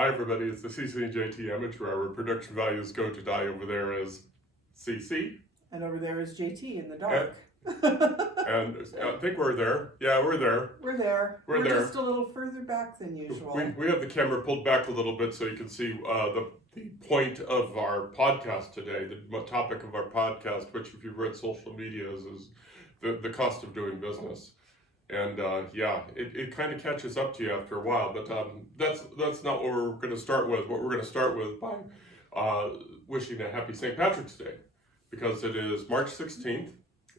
Hi everybody, it's the CC&JT Amateur Hour. Production values go to die. Over there is CC. And over there is JT in the dark. And I think we're there. Yeah, we're there. We're there. We're We're there. just a little further back than usual. We have the camera pulled back a little bit so you can see the point of our podcast today, the topic of our podcast, which if you've read social media is the cost of doing business. And it kind of catches up to you after a while, but that's not what we're going to start with. What we're going to start with by wishing a happy St. Patrick's Day, because it is March 16th,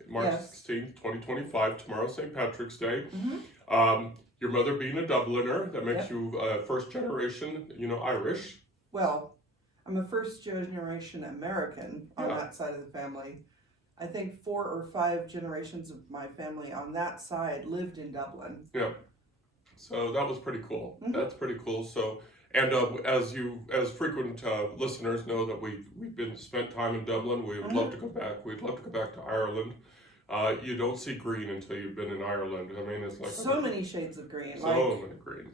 Yes. 16th, 2025, tomorrow St. Patrick's Day. Mm-hmm. Your mother being a Dubliner, that makes Yep. you first generation, Irish. Well, I'm a first generation American on Yeah. that side of the family. I think 4 or 5 generations of my family on that side lived in Dublin. Yeah. So that was pretty cool. Mhm. That's pretty cool. So, and as frequent listeners know that we've spent time in Dublin. We would love to go back. We'd love to go back to Ireland. You don't see green until you've been in Ireland. I mean, it's like So many shades of green. so many green.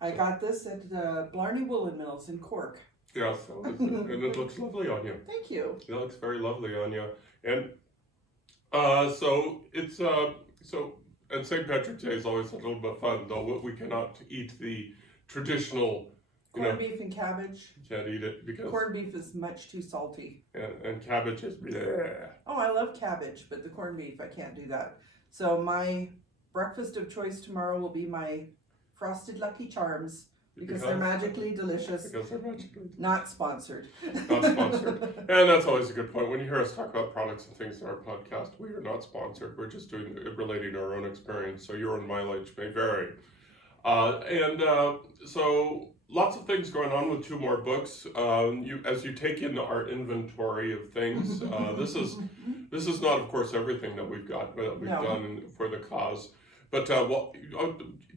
I got this at Blarney Woolen Mills in Cork. Yeah. So and it looks lovely on you. Thank you. It looks very lovely on you. And so it's and St. Patrick's Day is always a little bit fun, though we cannot eat the traditional, Corned beef and cabbage. you can't eat it because Corned beef is much too salty. and cabbage is bleh. Oh, I love cabbage, but the corned beef, I can't do that. So my breakfast of choice tomorrow will be my frosted Lucky Charms because they're magically delicious. Because they're magically Not sponsored. not sponsored. And that's always a good point. When you hear us talk about products and things in our podcast, we are not sponsored. We're just relating our own experience. So your own mileage may vary. So lots of things going on with 2 more books. As you take in our inventory of things, this is not, of course, everything that we've got, but we've No. done for the cause. But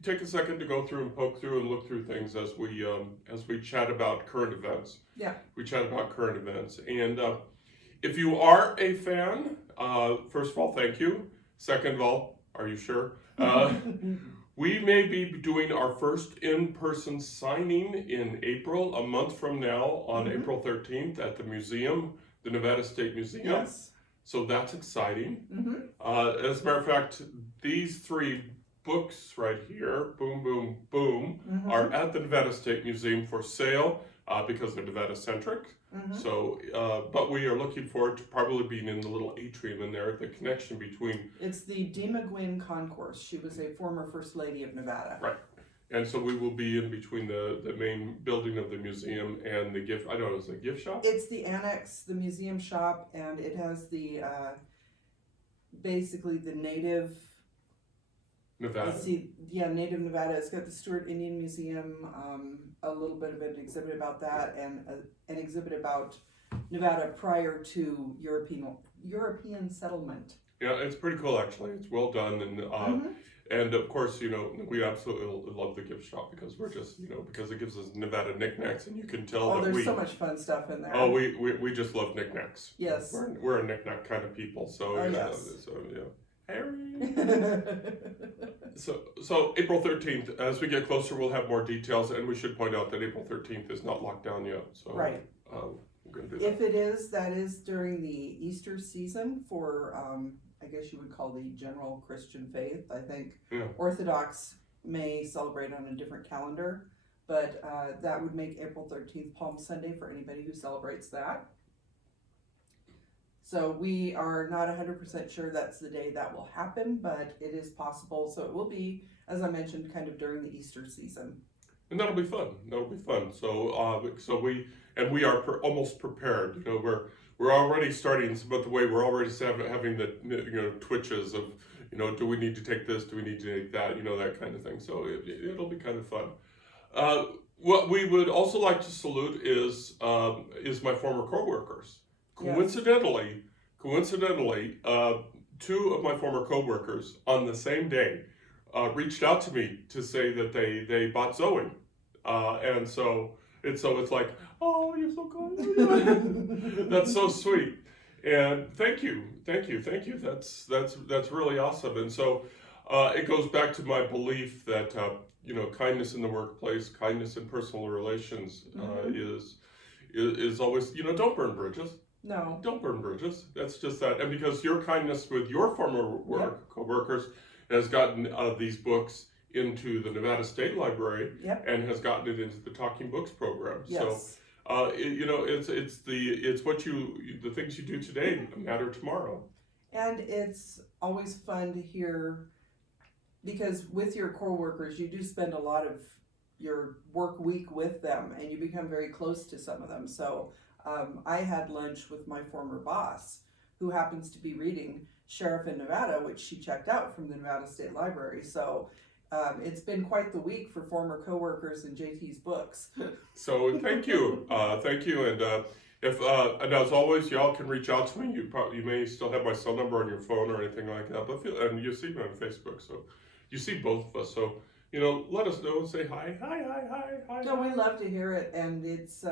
take a second to go through and poke through and look through things as we chat about current events. Yeah. We chat about current events, and if you are a fan, first of all, thank you. Second of all, are you sure? We may be doing our first in-person signing in April, a month from now, on April 13th at the museum, the Nevada State Museum. Yes. So that's exciting. Mm-hmm. As a matter of fact, these 3 books right here, boom, boom, boom, Mm-hmm. are at the Nevada State Museum for sale because they're Nevada-centric. Mm-hmm. So, but we are looking forward to probably being in the little atrium in there, the connection between. It's the Dima Gwynn Concourse. She was a former First Lady of Nevada. Right. And so we will be in between the main building of the museum and the gift, I don't know, is it a gift shop? It's the annex, the museum shop, and it has the basically the native. Nevada. Let's see, yeah, Native Nevada. It's got the Stewart Indian Museum, a little bit of an exhibit about that, and an exhibit about Nevada prior to European settlement. Yeah, it's pretty cool actually. It's well done, and of course, we absolutely love the gift shop because we're just, because it gives us Nevada knicknacks, and you can tell Oh, that there's we. so much fun stuff in there. Oh, we just love knickknacks. Yes. We're a knickknack kind of people. So Oh, yeah, yes. so yeah. Harry. So April 13th, as we get closer, we'll have more details, and we should point out that April 13th is not locked down yet. So Right. we're going to do that. If it is, that is during the Easter season for, I guess you would call the general Christian faith. I think Yeah. Orthodox may celebrate on a different calendar, but that would make April 13th Palm Sunday for anybody who celebrates that. So we are not 100% sure that's the day that will happen, but it is possible. So it will be, as I mentioned, kind of during the Easter season. And that'll be fun. So we are almost prepared. We're already starting, but the way we're already having the twitches of do we need to take this? Do we need to take that? That kind of thing. So it'll be kind of fun. What we would also like to salute is my former coworkers. Yes. Coincidentally, 2 of my former coworkers on the same day reached out to me to say that they bought Zoe, and so it's like, oh, you're so kind. That's so sweet, and thank you. That's really awesome. And so it goes back to my belief that kindness in the workplace, kindness in personal relations Mhm. is always, don't burn bridges. No. Don't burn bridges. That's just that. And because your kindness with your former Yep. co-workers has gotten these books into the Nevada State Library Yep. and has gotten it into the Talking Books program. So, Yes. it's what the things you do today matter tomorrow. And it's always fun to hear, because with your coworkers, you do spend a lot of your work week with them, and you become very close to some of them. So I had lunch with my former boss, who happens to be reading Sheriff in Nevada, which she checked out from the Nevada State Library. So it's been quite the week for former coworkers and JT's books. So thank you, and as always, y'all can reach out to me. You may still have my cell number on your phone or anything like that, and you see me on Facebook, so you see both of us. So let us know and say hi. No, we love to hear it, and it's.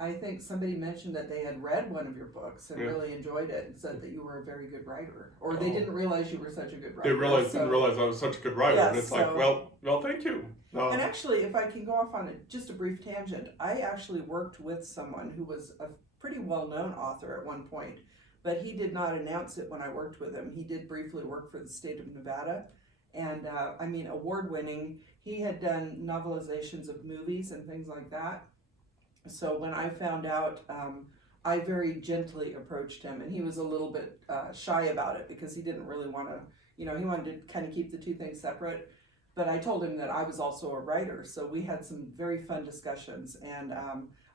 I think somebody mentioned that they had read one of your books and really enjoyed it, and said that you were a very good writer, or they didn't realize you were such a good writer. They didn't realize I was such a good writer, Yes, and it's like, well, thank you. And actually, if I can go off on just a brief tangent, I actually worked with someone who was a pretty well-known author at one point, but he did not announce it when I worked with him. He did briefly work for the state of Nevada, and award-winning. He had done novelizations of movies and things like that. So when I found out, I very gently approached him, and he was a little bit shy about it because he didn't really want to, he wanted to kind of keep the two things separate. But I told him that I was also a writer, so we had some very fun discussions, and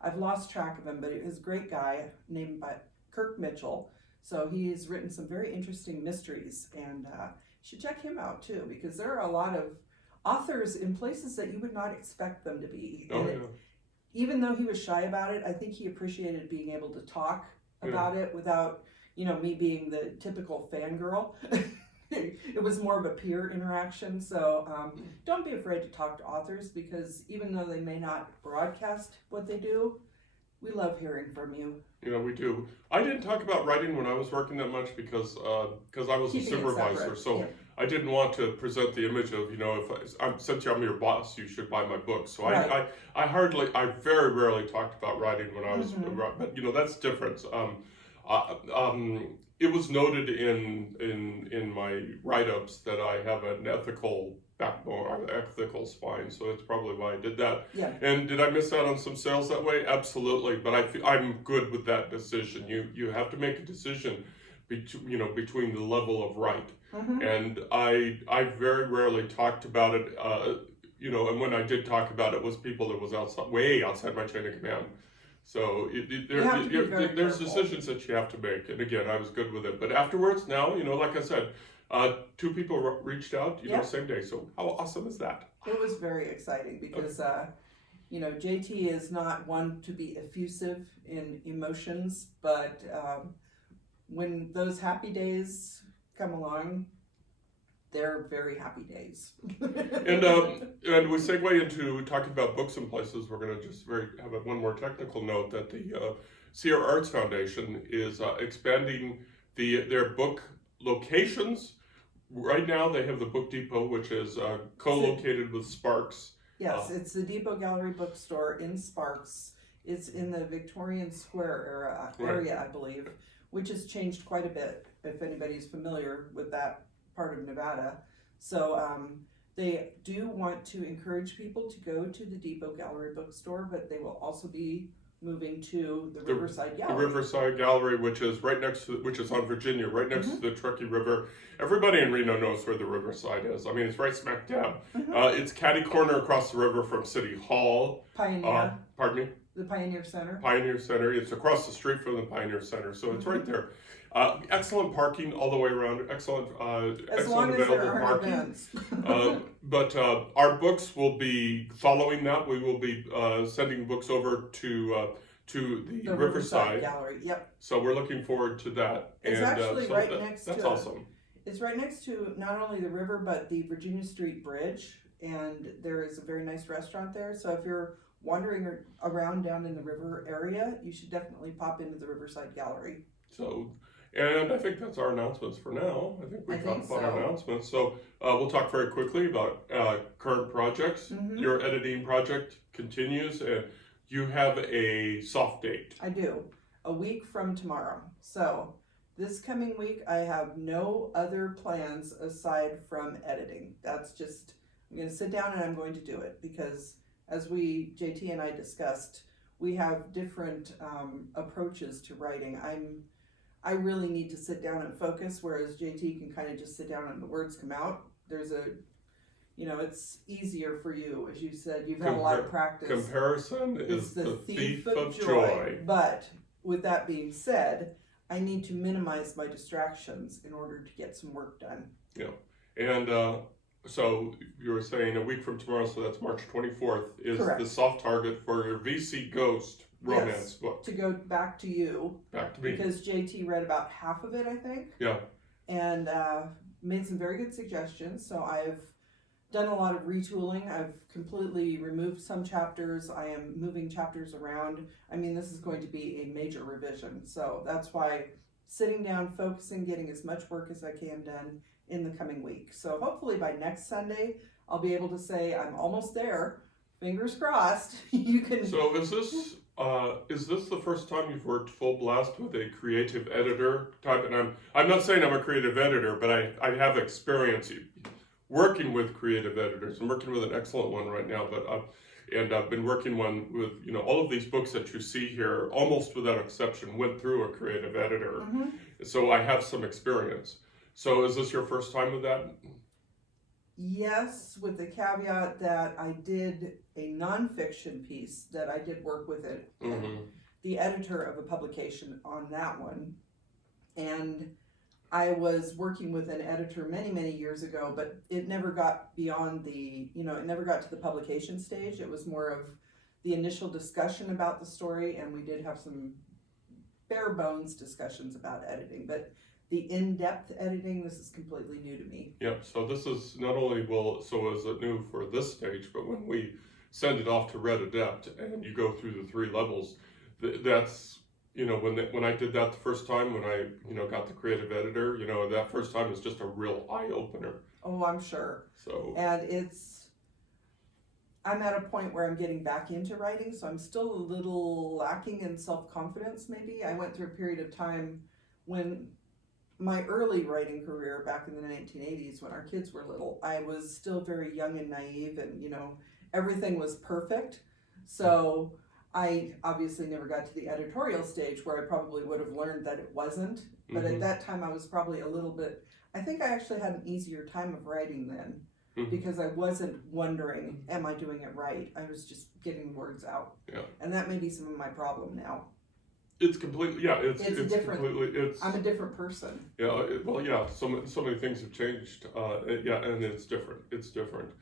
I've lost track of him, but he was a great guy named Kirk Mitchell. So he's written some very interesting mysteries, and you should check him out too, because there are a lot of authors in places that you would not expect them to be. Even though he was shy about it, I think he appreciated being able to talk about it without, me being the typical fangirl. It was more of a peer interaction. So don't be afraid to talk to authors, because even though they may not broadcast what they do, we love hearing from you. We do. I didn't talk about writing when I was working that much because I was a supervisor, so I didn't want to present the image of, since I'm your boss, you should buy my book. So I very rarely talked about writing when I was, but that's different. It was noted in my write-ups that I have an ethical backbone or ethical spine, so that's probably why I did that. Yeah. And did I miss out on some sales that way? Absolutely, but I'm good with that decision. You have to make a decision between the level of right. And I very rarely talked about it, and when I did talk about it, was people that was way outside my chain of command. So there's decisions that you have to make, and again, I was good with it. But afterwards, now, like I said, 2 people reached out, same day. So how awesome is that? It was very exciting because, JT is not one to be effusive in emotions, but when those happy days come along, they're very happy days. And we segue into talking about books and places. We're going to just have one more technical note that the Sierra Arts Foundation is expanding their book locations. Right now they have the Book Depot, which is co-located with Sparks. Yes, it's the Depot Gallery Bookstore in Sparks. It's in the Victorian Square area, I believe, which has changed quite a bit, if anybody's familiar with that part of Nevada. So they do want to encourage people to go to the Depot Gallery Bookstore, but they will also be moving to the Riverside Gallery. The Riverside Gallery, which is which is on Virginia, right next to the Truckee River. Everybody in Reno knows where the Riverside is. I mean, it's right smack dab. It's catty corner across the river from City Hall. Pioneer. Pardon me? The Pioneer Center. Pioneer Center. It's across the street from the Pioneer Center, so it's right there. Excellent parking all the way around. Excellent available parking. But our books will be following that. We will be sending books over to the Riverside Gallery. Yep. So we're looking forward to that. It's actually right next to. That's awesome. It's right next to not only the river but the Virginia Street Bridge, and there is a very nice restaurant there. So if you're wandering around down in the river area, you should definitely pop into the Riverside Gallery. So, And I think that's our announcements for now. I think we I talked think about our so. announcements. So we'll talk very quickly about current projects. Mhm. Your editing project continues, and you have a soft date. I do. A week from tomorrow. So this coming week, I have no other plans aside from editing. That's just, I'm going to sit down and I'm going to do it because as JT and I discussed, we have different approaches to writing. I really need to sit down and focus, whereas JT can kind of just sit down and the words come out. It's easier for you, as you said. You've had a lot of practice. Comparison is the thief of joy. But with that being said, I need to minimize my distractions in order to get some work done. Yeah, and so you were saying a week from tomorrow, so that's March 24th, is Correct. the soft target for your VC Ghost romance book. To go back to you. Back to me. Because JT read about half of it, I think. Yeah. And made some very good suggestions. So I've done a lot of retooling. I've completely removed some chapters. I am moving chapters around. I mean, this is going to be a major revision. So that's why sitting down, focusing, getting as much work as I can done in the coming week. So hopefully by next Sunday, I'll be able to say I'm almost there. Fingers crossed. You can. So is this the first time you've worked full blast with a creative editor type? And I'm not saying I'm a creative editor, but I have experience working with creative editors. I'm working with an excellent one right now, and I've been working with all of these books that you see here, almost without exception, went through a creative editor. Mm-hmm. So I have some experience. So is this your first time with that? Yes, with the caveat that I did a nonfiction piece that I did work with the editor of a publication on that one. And I was working with an editor many, many years ago, but it never got beyond it never got to the publication stage. It was more of the initial discussion about the story, and we did have some bare bones discussions about editing, but the in-depth editing, this is completely new to me. Yep, so this is not only is it new for this stage, but when we send it off to Red Adept and you go through the 3 levels, that's, when I did that the first time, when I, got the creative editor, that first time is just a real eye-opener. Oh, I'm sure. So. And I'm at a point where I'm getting back into writing, so I'm still a little lacking in self-confidence maybe. I went through a period of time when my early writing career back in the 1980s, when our kids were little, I was still very young and naive, and everything was perfect. So I obviously never got to the editorial stage where I probably would have learned that it wasn't. But at that time, I was probably a little bit. I think I actually had an easier time of writing then because I wasn't wondering, am I doing it right? I was just getting words out. Yeah. And that may be some of my problem now. It's completely, it's different. I'm a different person. Yeah, so many things have changed. And it's different. It's different.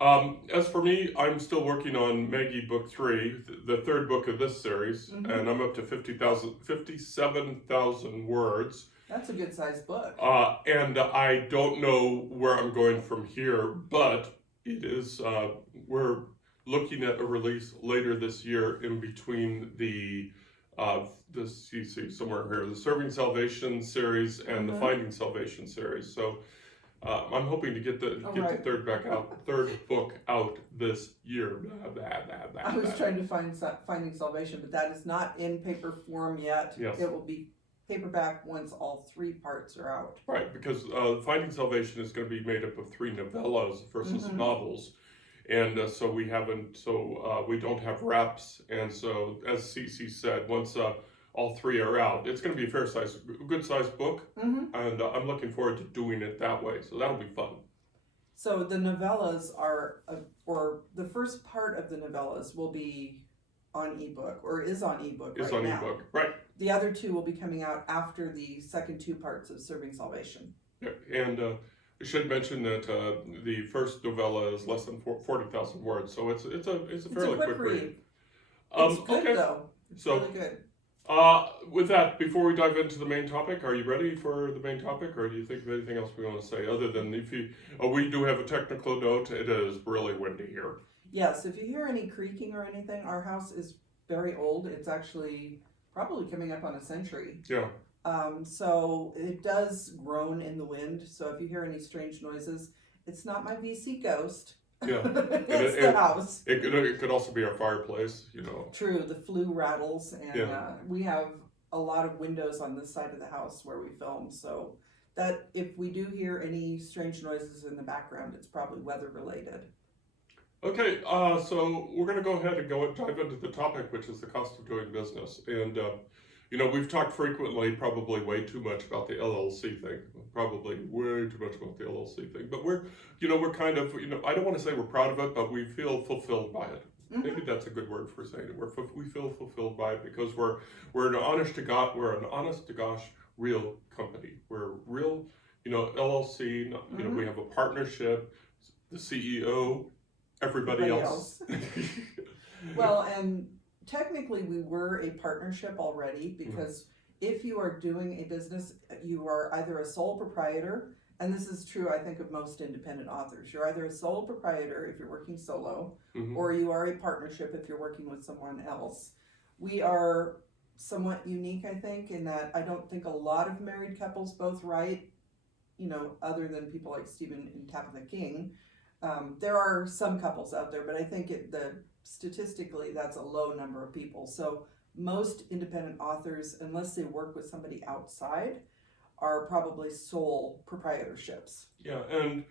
As for me, I'm still working on Maggie Book 3, the 3rd book of this series, and I'm up to 57,000 words. That's a good sized book. And I don't know where I'm going from here, but it is, we're looking at a release later this year in between the somewhere here, the Serving Salvation series and the Finding Salvation series. So I'm hoping to get the third book out this year. I was trying to find Finding Salvation, but that is not in paper form yet. Yes. It will be paperback once all 3 parts are out. Right, because Finding Salvation is going to be made up of 3 novellas versus novels. And so we don't have reps. And so, as Cece said, once all 3 are out, it's going to be a good sized book. And I'm looking forward to doing it that way. So that'll be fun. So the novellas or the first part of the novellas will be on ebook, or is on ebook right now. It's on ebook, right. The other 2 will be coming out after the second 2 parts of Serving Salvation. Yeah, and I should mention that the first novella is less than 40,000 words, so it's a fairly quick read. It's good though. It's really good. With that, before we dive into the main topic, are you ready for the main topic, or do you think of anything else we want to say other than we do have a technical note. It is really windy here. Yes, if you hear any creaking or anything, our house is very old. It's actually probably coming up on a century. Yeah. So it does groan in the wind. So if you hear any strange noises, it's not my VC ghost. Yeah. It's the house. It could also be our fireplace, True, the flue rattles, and Yeah. we have a lot of windows on this side of the house where we film. So that if we do hear any strange noises in the background, it's probably weather related. Okay, so we're going to go ahead and dive into the topic, which is the cost of doing business. And, we've talked frequently, probably way too much about the LLC thing, probably way too much about the LLC thing. But we're kind of, I don't want to say we're proud of it, but we feel fulfilled by it. Mm-hmm. Maybe that's a good word for saying it. We feel fulfilled by it because we're an honest to gosh real company. We're real, LLC. Mm-hmm. We have a partnership. The CEO. Everybody else. Well, and technically we were a partnership already, because if you are doing a business, you are either a sole proprietor, and this is true, I think, of most independent authors. You're either a sole proprietor if you're working solo, or you are a partnership if you're working with someone else. We are somewhat unique, I think, in that I don't think a lot of married couples both write, other than people like Stephen and Tabitha King. There are some couples out there, but I think statistically that's a low number of people. So most independent authors, unless they work with somebody outside, are probably sole proprietorships. Yeah, and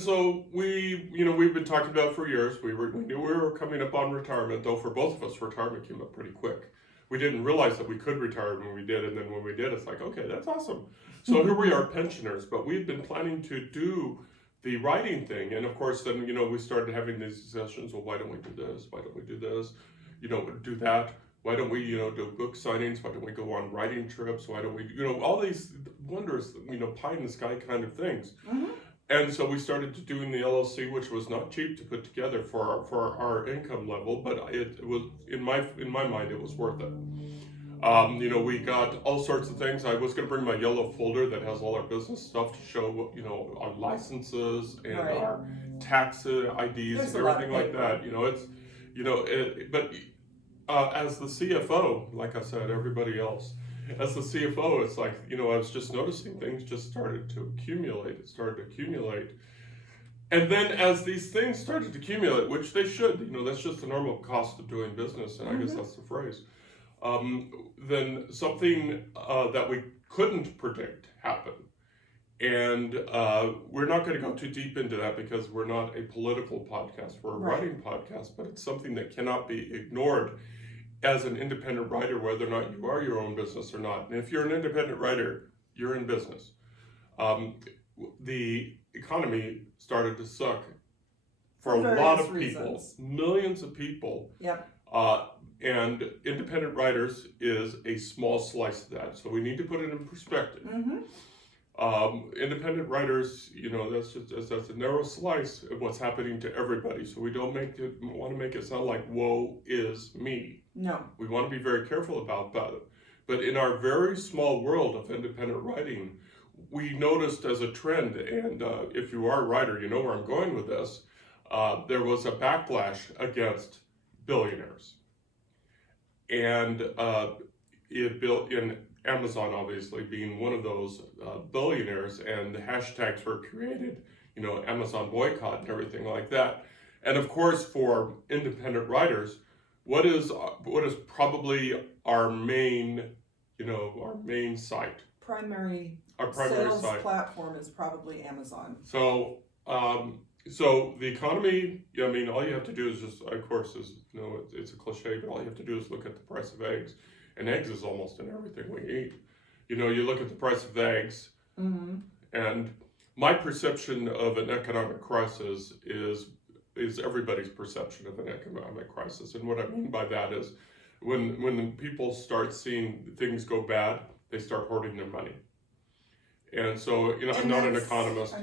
so we've been talking about it for years. We knew we were coming up on retirement, though for both of us retirement came up pretty quick. We didn't realize that we could retire when we did, and then when we did, it's like, okay, that's awesome. So here we are, pensioners, but we've been planning to do the writing thing, and of course then we started having these discussions. Well, why don't we do this? Why don't we do this? Do that? Why don't we do book signings? Why don't we go on writing trips? Why don't we all these wondrous pie in the sky kind of things? And so we started doing the LLC, which was not cheap to put together for our income level, but it was in my mind it was worth it. We got all sorts of things. I was going to bring my yellow folder that has all our business stuff to show, our licenses and our tax IDs and everything like that. But as the CFO, like I said, everybody else, as the CFO, it's like, I was just noticing things just started to accumulate. It started to accumulate. And then as these things started to accumulate, which they should, that's just the normal cost of doing business, and I guess that's the phrase. Then something that we couldn't predict happened. And we're not going to go too deep into that because we're not a political podcast, we're a writing podcast, but it's something that cannot be ignored as an independent writer, whether or not you are your own business or not. And if you're an independent writer, you're in business. The economy started to suck for a lot of people, millions of people. Yep. And independent writers is a small slice of that. So we need to put it in perspective. Independent writers, that's a narrow slice of what's happening to everybody. So we don't want to make it sound like woe is me. No. We want to be very careful about that. But in our very small world of independent writing, we noticed as a trend, and if you are a writer, you know where I'm going with this, there was a backlash against billionaires. And it built in Amazon, obviously, being one of those billionaires, and the hashtags were created, Amazon boycott and everything like that. And of course, for independent writers, what is probably our main site? Our primary sales site. Platform is probably Amazon. So the economy, all you have to do is just, of course, it's a cliche, but all you have to do is look at the price of eggs. And eggs is almost in everything we eat. You look at the price of eggs, and my perception of an economic crisis is everybody's perception of an economic crisis. And what I mean by that is when the people start seeing things go bad, they start hoarding their money. And so, I'm not an economist.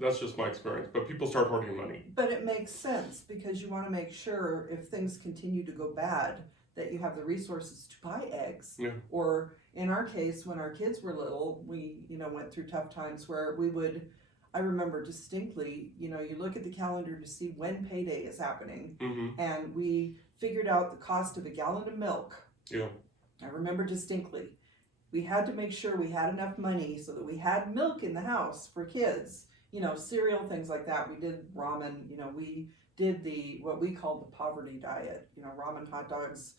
That's just my experience. But people start hoarding money. But it makes sense because you want to make sure if things continue to go bad, that you have the resources to buy eggs. Yeah. Or in our case, when our kids were little, we, went through tough times where I remember distinctly, you look at the calendar to see when payday is happening. And we figured out the cost of a gallon of milk. Yeah. I remember distinctly. we had to make sure we had enough money so that we had milk in the house for kids, cereal, things like that. We did ramen, we did what we called the poverty diet, ramen, hot dogs,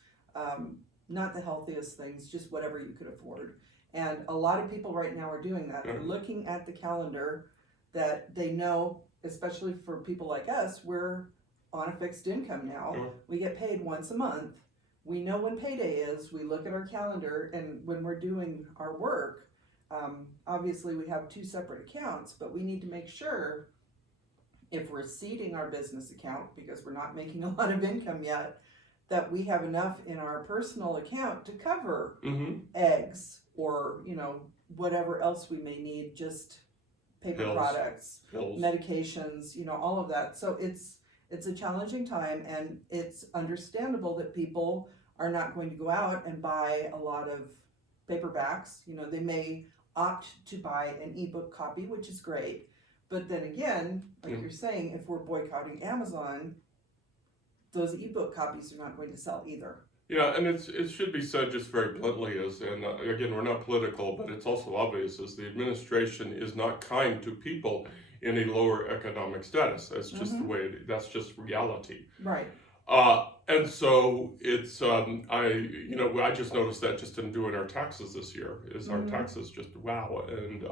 not the healthiest things, just whatever you could afford. And a lot of people right now are doing that. They're looking at the calendar that they know, especially for people like us, we're on a fixed income now. We get paid once a month. We know when payday is. We look at our calendar, and when we're doing our work, obviously we have 2 separate accounts, but we need to make sure if we're seeding our business account, because we're not making a lot of income yet, that we have enough in our personal account to cover eggs or, whatever else we may need, just paper products, medications, all of that. So it's a challenging time, and it's understandable that people are not going to go out and buy a lot of paperbacks. They may opt to buy an ebook copy, which is great. But then again, like you're saying, if we're boycotting Amazon, those ebook copies are not going to sell either. Yeah, and it should be said just very bluntly and again, we're not political, but it's also obvious, is the administration is not kind to people in a lower economic status. That's just the way that's just reality. Right. And so it's I just noticed that just in doing our taxes this year, is our taxes just wow, and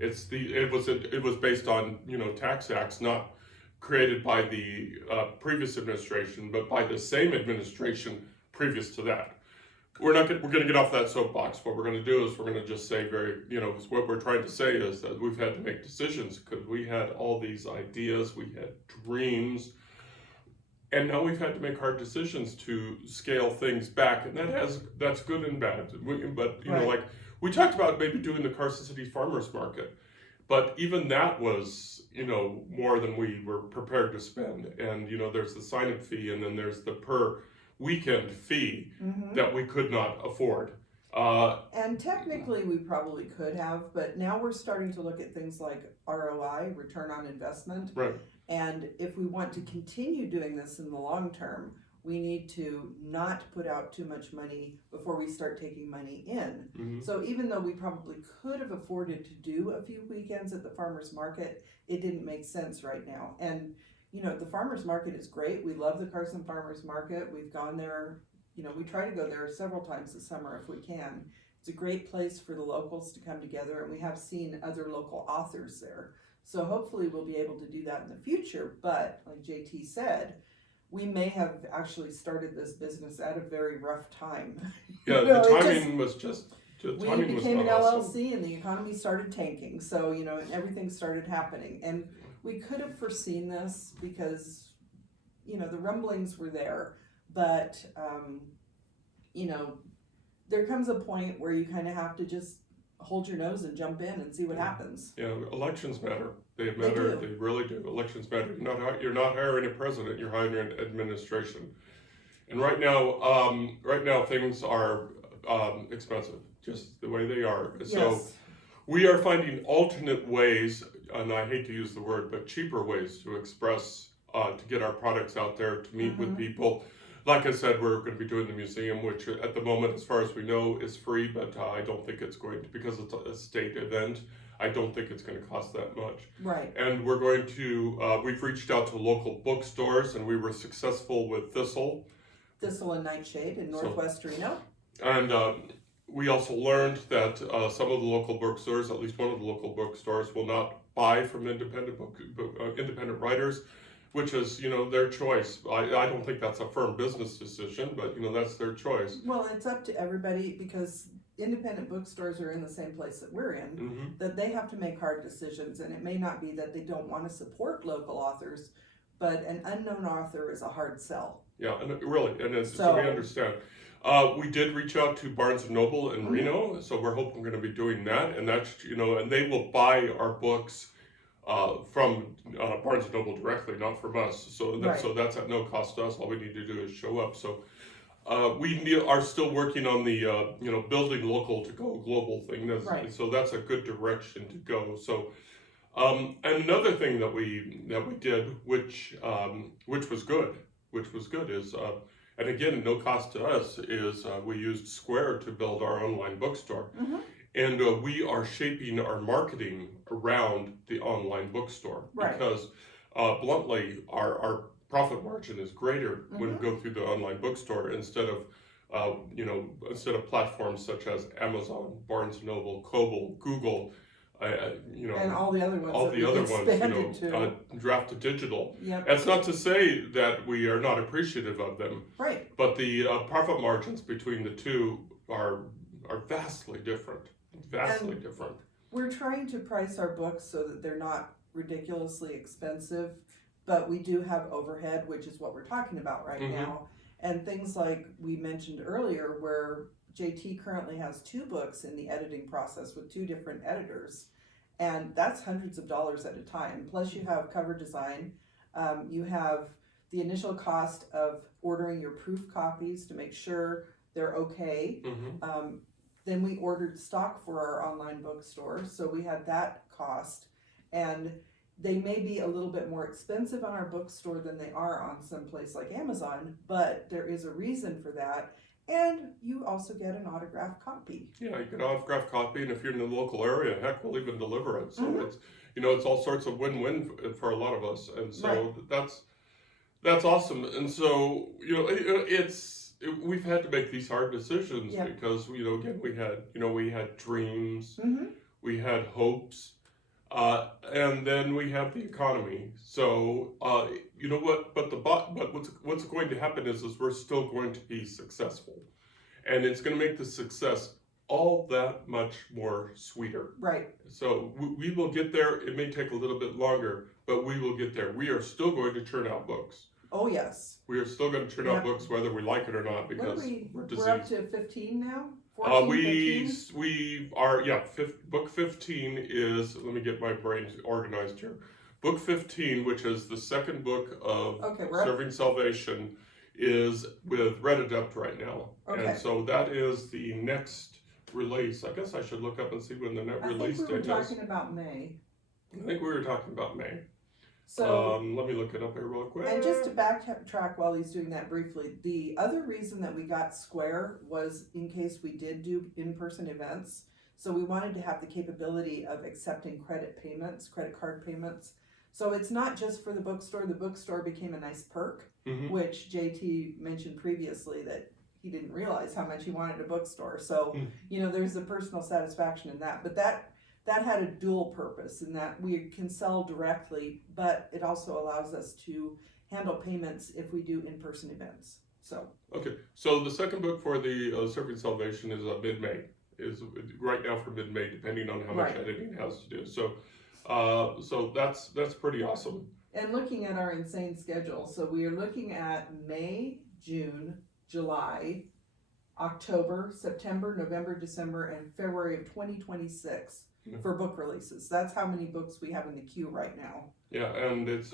it was based on tax acts not created by the previous administration, but by the same administration previous to that. We're going to get off that soapbox. What we're going to do is we're going to just say what we're trying to say is that we've had to make decisions because we had all these ideas, we had dreams, and now we've had to make hard decisions to scale things back, and that's good and bad. But like we talked about maybe doing the Carson City Farmers Market, but even that was more than we were prepared to spend. And there's the sign-up fee, and then there's the per weekend fee that we could not afford. And technically we probably could have, but now we're starting to look at things like ROI, return on investment. Right. And if we want to continue doing this in the long term, we need to not put out too much money before we start taking money in. So even though we probably could have afforded to do a few weekends at the farmers market, it didn't make sense right now. And the farmers market is great. We love the Carson Farmers Market. We've gone there, we try to go there several times this summer if we can. It's a great place for the locals to come together, and we have seen other local authors there. So hopefully we'll be able to do that in the future. But like JT said, we may have actually started this business at a very rough time. Yeah, the timing was just. We became an LLC, and the economy started tanking. So and everything started happening, and we could have foreseen this because the rumblings were there. But there comes a point where you kind of have to just hold your nose and jump in and see what happens. Yeah, elections matter. They matter. They really do. Elections matter. You're not hiring a president. You're hiring an administration. And right now things are expensive, just the way they are. Yes. So we are finding alternate ways, and I hate to use the word, but cheaper ways to express, to get our products out there, to meet with people. Like I said, we're going to be doing the museum, which at the moment, as far as we know, is free, but I don't think it's going to, because it's a state event, I don't think it's going to cost that much. Right. And we're going to, we've reached out to local bookstores, and we were successful with Thistle and Nightshade in Northwest Reno. And we also learned that some of the local bookstores, at least one of the local bookstores, will not buy from independent writers, which is, their choice. I don't think that's a firm business decision, but, that's their choice. Well, it's up to everybody, because independent bookstores are in the same place that we're in, that they have to make hard decisions. And it may not be that they don't want to support local authors, but an unknown author is a hard sell. Yeah, and so we understand. We did reach out to Barnes & Noble in Reno, so we're hoping we're going to be doing that. And that's, and they will buy our books from Barnes & Noble directly, not from us. So that's at no cost to us. All we need to do is show up. So we are still working on the building local to go global thing. So that's a good direction to go. So and another thing that we did, which was good, is And again, no cost to us is we used Square to build our online bookstore. Mm-hmm. And we are shaping our marketing around the online bookstore Right. because bluntly, our profit margin is greater when we go through the online bookstore instead of instead of platforms such as Amazon, Barnes and Noble, Kobo, Google, And all the other ones. all that the we've other ones, expanded to. Draft to Digital. Yep. That's not to say that we are not appreciative of them, Right. but the profit margins between the two are vastly different. Vastly different. We're trying to price our books so that they're not ridiculously expensive, but we do have overhead, which is what we're talking about right now. And things like we mentioned earlier, where JT currently has 2 books in the editing process with 2 different editors, and that's hundreds of dollars at a time. Plus you have cover design, you have the initial cost of ordering your proof copies to make sure they're okay. Then we ordered stock for our online bookstore, so we had that cost, and they may be a little bit more expensive on our bookstore than they are on some place like Amazon, but there is a reason for that. And you also get an autographed copy. Yeah, you get an autographed copy, and if you're in the local area, heck, we'll even deliver it. So it's it's all sorts of win-win for a lot of us, and so that's awesome. And so we've had to make these hard decisions because again we had dreams, we had hopes. And then we have the economy. So but what's going to happen is we're still going to be successful, and it's going to make the success all that much more sweeter. Right. So we will get there. It may take a little bit longer, but we will get there. We are still going to churn out books. Oh yes. We are still going to churn out books whether we like it or not because we're up to 15 now. 14, 15? We are, book 15 is, let me get my brain organized here. Book 15, which is the second book of Serving Salvation, is with Red Adept right now. Okay. And so that is the next release. I guess I should look up and see when the next release date is. I think we were talking about May. I think we were talking about May. So, let me look it up here real quick. And just to backtrack while he's doing that briefly, the other reason that we got Square was in case we did do in-person events. So we wanted to have the capability of accepting credit card payments. So it's not just for the bookstore. The bookstore became a nice perk, which JT mentioned previously that he didn't realize how much he wanted a bookstore. So, there's a personal satisfaction in that. But that had a dual purpose in that we can sell directly, but it also allows us to handle payments if we do in-person events. So so the second book for the Serving Salvation is mid-May. Is right now for mid-May, depending on how much editing has to do. So that's pretty awesome. And looking at our insane schedule, so we are looking at May, June, July, October, September, November, December, and February of 2026. For book releases. That's how many books we have in the queue right now. Yeah, and that's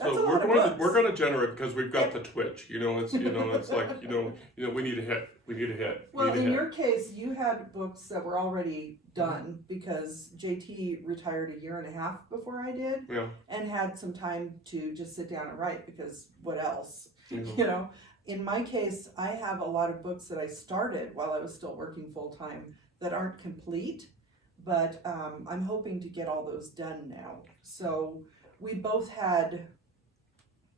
we're going to generate because we've got the twitch. It's like we need a hit. We need a hit. Well, in your case, you had books that were already done because JT retired a year and a half before I did, and had some time to just sit down and write because what else? In my case, I have a lot of books that I started while I was still working full time that aren't complete, but I'm hoping to get all those done now. So we both had,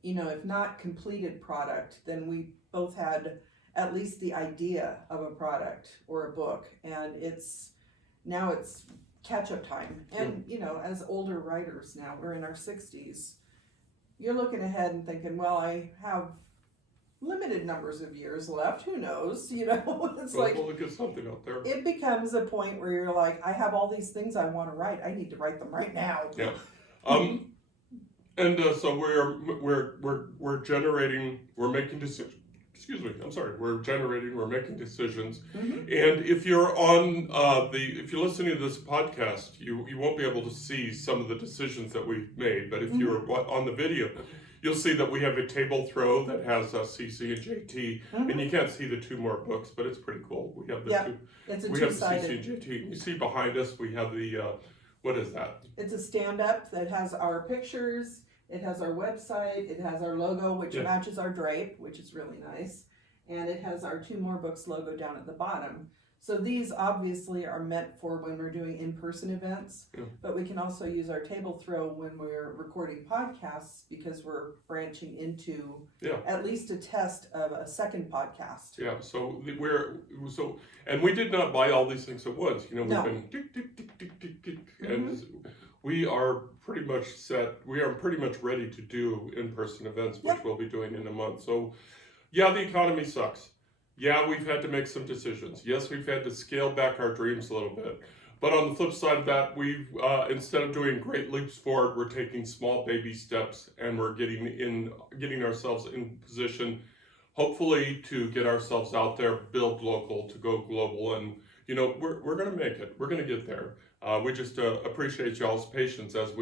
if not completed product, then we both had at least the idea of a product or a book, and now it's catch-up time. And as older writers now, we're in our 60s, you're looking ahead and thinking, well, I have limited numbers of years left. Who knows? It's like we'll get something out there. It becomes a point where you're like, I have all these things I want to write. I need to write them right now. Yeah. And so we're generating. We're making decisions. Excuse me. I'm sorry. We're making decisions. And if you're on if you're listening to this podcast, you won't be able to see some of the decisions that we've made. But if you're on the video, you'll see that we have a table throw that has CC and JT, and you can't see the 2 more books, but it's pretty cool. We have the it's a we have two-sided. CC and JT. You see behind us, we have the what is that? It's a stand-up that has our pictures. It has our website, it has our logo, which Yeah. matches our drape, which is really nice, and it has our Two More Books logo down at the bottom. So these obviously are meant for when we're doing in-person events, Yeah. but we can also use our table throw when we're recording podcasts because we're branching into Yeah. at least a test of a second podcast. Yeah, and we did not buy all these things at once. You know, we've No. been tick, tick, tick, tick, tick, tick, and we are pretty much set. We are pretty much ready to do in-person events, which Yep. we'll be doing in a month. So, yeah, the economy sucks. Yeah, we've had to make some decisions. Yes, we've had to scale back our dreams a little bit. But on the flip side of that, we've instead of doing great leaps forward, we're taking small baby steps, and we're getting ourselves in position, hopefully, to get ourselves out there, build local, to go global, and you know we're gonna make it. We're gonna get there. We just appreciate y'all's patience as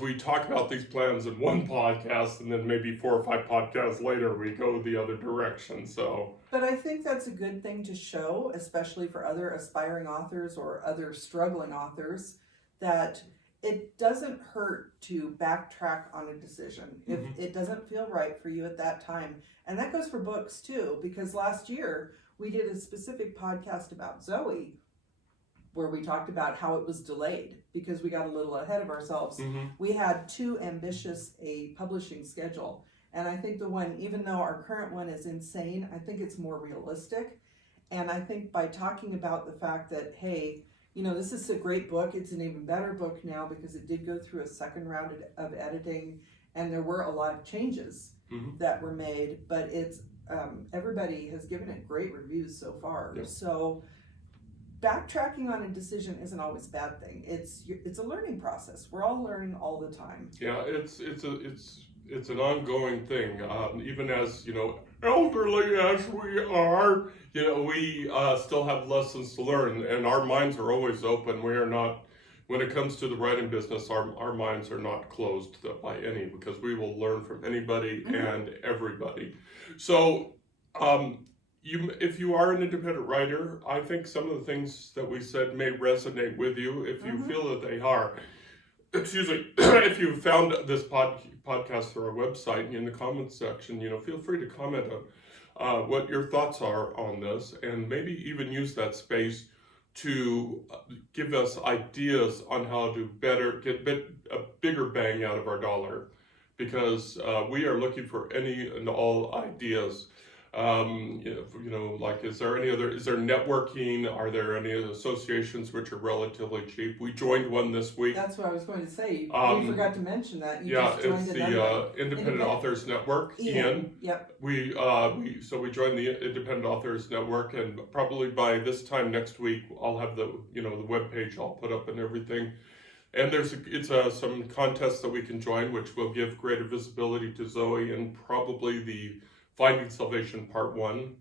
we talk about these plans in one podcast, and then maybe 4 or 5 podcasts later we go the other direction. So. But I think that's a good thing to show, especially for other aspiring authors or other struggling authors, that it doesn't hurt to backtrack on a decision if it doesn't feel right for you at that time. And that goes for books too, because last year we did a specific podcast about Zoe where we talked about how it was delayed because we got a little ahead of ourselves. We had too ambitious a publishing schedule. And I think the one, even though our current one is insane, I think it's more realistic. And I think by talking about the fact that, hey, you know, this is a great book. It's an even better book now because it did go through a second round of editing, and there were a lot of changes that were made. But it's everybody has given it great reviews so far. Yeah. So backtracking on a decision isn't always a bad thing. It's a learning process. We're all learning all the time. Yeah, it's an ongoing thing. Even as, you know, elderly as we are, you know, we still have lessons to learn, and our minds are always open. We are not, when it comes to the writing business, our minds are not closed by any, because we will learn from anybody and everybody. So, if you are an independent writer, I think some of the things that we said may resonate with you. If you feel that they are, excuse me, if you found this podcast through our website in the comments section, you know, feel free to comment on what your thoughts are on this, and maybe even use that space to give us ideas on how to better get a bigger bang out of our dollar, because we are looking for any and all ideas. You know, like, is there networking? Are there any associations which are relatively cheap? We joined one this week. That's what I was going to say. We forgot to mention that. You just joined it's the Independent Authors Network. Ian. Yep. We joined the Independent Authors Network, and probably by this time next week, I'll have the webpage all put up and everything. And it's some contests that we can join, which will give greater visibility to Zoe, and probably the Finding Salvation Part 1.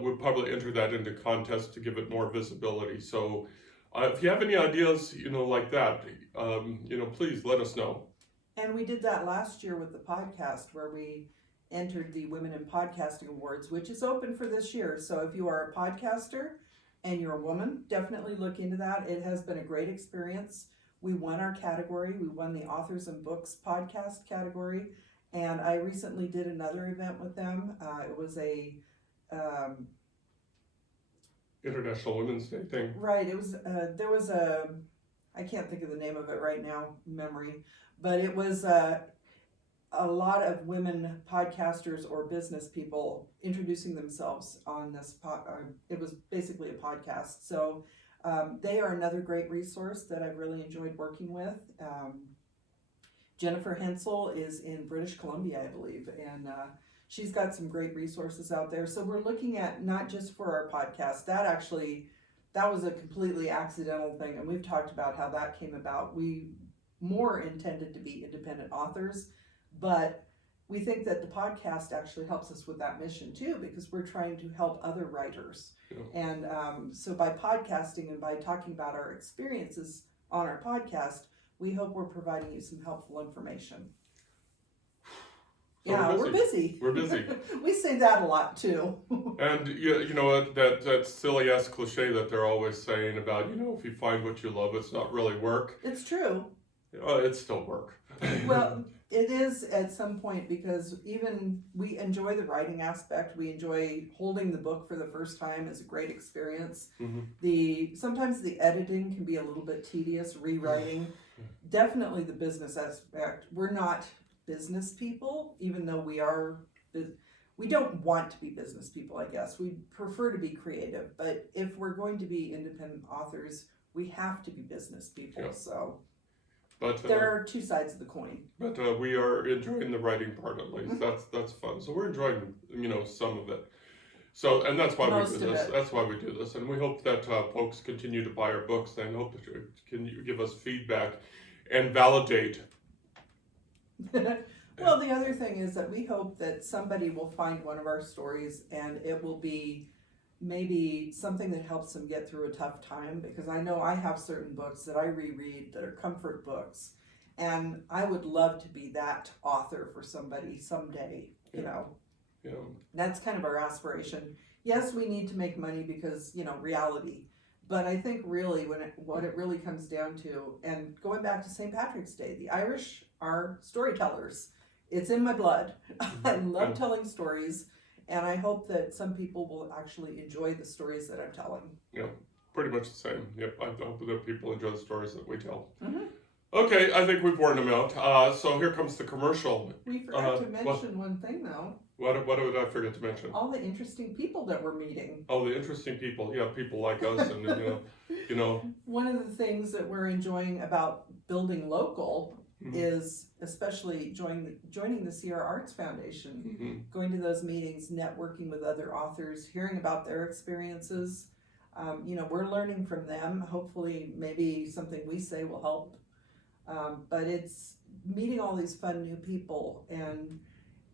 We'll probably enter that into contest to give it more visibility. So if you have any ideas, you know, like that, you know, please let us know. And we did that last year with the podcast, where we entered the Women in Podcasting Awards, which is open for this year. So if you are a podcaster and you're a woman, definitely look into that. It has been a great experience. We won our category. We won the Authors and Books podcast category. And I recently did another event with them. It was a International Women's Day thing. Right. It was I can't think of the name of it right now, memory, but it was a lot of women podcasters or business people introducing themselves on this it was basically a podcast. So they are another great resource that I've really enjoyed working with. Jennifer Hensel is in British Columbia, I believe, and she's got some great resources out there. So we're looking at not just for our podcast. That was a completely accidental thing, and we've talked about how that came about. We more intended to be independent authors, but we think that the podcast actually helps us with that mission too, because we're trying to help other writers. Yeah. And so by podcasting and by talking about our experiences on our podcast, we hope we're providing you some helpful information. So yeah, we're busy. We're busy. We say that a lot too. And you know that silly ass cliche that they're always saying about, you know, if you find what you love, it's not really work. It's true. It's still work. Well, it is at some point, because even we enjoy the writing aspect. We enjoy holding the book for the first time. It's a great experience. Sometimes the editing can be a little bit tedious, rewriting. Definitely the business aspect. We're not business people, even though we are. We don't want to be business people, I guess. We prefer to be creative, but if we're going to be independent authors, we have to be business people. So. But there are two sides of the coin. But we are enjoying the writing part at least. That's fun. So we're enjoying some of it. So and that's why we do this. That's why we do this, and we hope that folks continue to buy our books and hope that you can give us feedback and validate. Well, the other thing is that we hope that somebody will find one of our stories and it will be maybe something that helps them get through a tough time, because I know I have certain books that I reread that are comfort books, and I would love to be that author for somebody someday, you know. Yeah. That's kind of our aspiration. Yes, we need to make money because, reality, but I think really what it really comes down to, and going back to St. Patrick's Day, the Irish are storytellers. It's in my blood. I love telling stories. And I hope that some people will actually enjoy the stories that I'm telling. Yeah, pretty much the same. Yep, I hope that people enjoy the stories that we tell. Okay, I think we've worn them out. So here comes the commercial. We forgot to mention one thing, though. What did I forget to mention? All the interesting people that we're meeting. Oh, the interesting people. Yeah, people like us, and One of the things that we're enjoying about building local is especially joining the Sierra Arts Foundation, going to those meetings, networking with other authors, hearing about their experiences. We're learning from them. Hopefully, maybe something we say will help. But it's meeting all these fun new people. And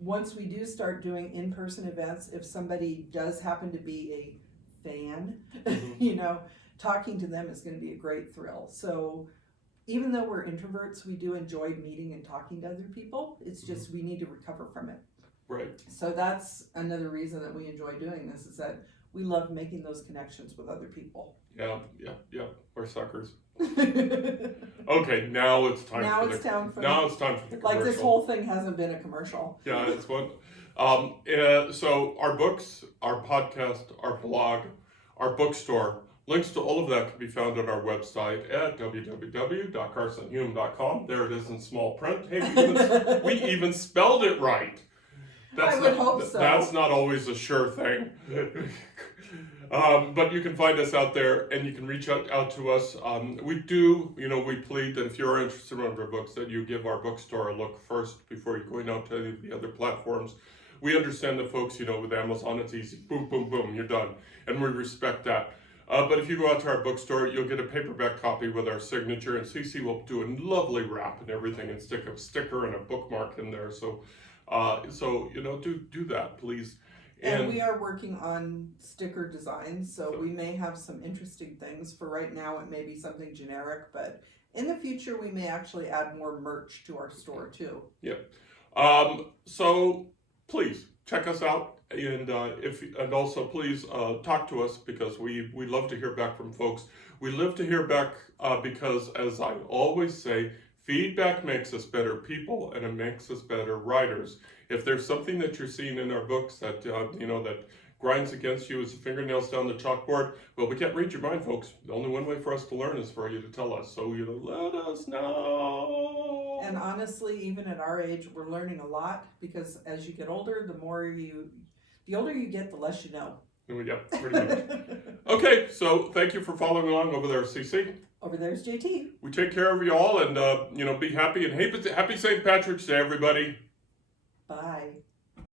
once we do start doing in-person events, if somebody does happen to be a fan, talking to them is going to be a great thrill. So even though we're introverts, we do enjoy meeting and talking to other people. It's just we need to recover from it. Right. So that's another reason that we enjoy doing this, is that we love making those connections with other people. Yeah. We're suckers. Okay, now it's time for the commercial. Like this whole thing hasn't been a commercial. Yeah, it's one. So our books, our podcast, our blog, our bookstore, links to all of that can be found on our website at www.carsonhume.com. There it is in small print. Hey, we even spelled it right. I would hope so. That's not always a sure thing. But you can find us out there, and you can reach out to us. We plead that if you're interested in one of our books, that you give our bookstore a look first before you're going out to any of the other platforms. We understand that folks, with Amazon, it's easy. Boom, boom, boom, you're done. And we respect that. But if you go out to our bookstore, you'll get a paperback copy with our signature, and Cece will do a lovely wrap and everything, and stick a sticker and a bookmark in there. So do that, please. And we are working on sticker designs, so we may have some interesting things. For right now, it may be something generic, but in the future, we may actually add more merch to our store too. Yeah. So please check us out, and also please talk to us, because we love to hear back from folks. We love to hear back because, as I always say, feedback makes us better people, and it makes us better writers. If there's something that you're seeing in our books that that grinds against you as fingernails down the chalkboard, well, we can't read your mind, folks. The only one way for us to learn is for you to tell us. So let us know. And honestly, even at our age, we're learning a lot, because as you get older, the older you get, the less you know. Yeah, pretty much. Okay, so thank you for following along. Over there, CC. Over there's JT. We take care of you all, and be happy, and happy St. Patrick's Day, everybody.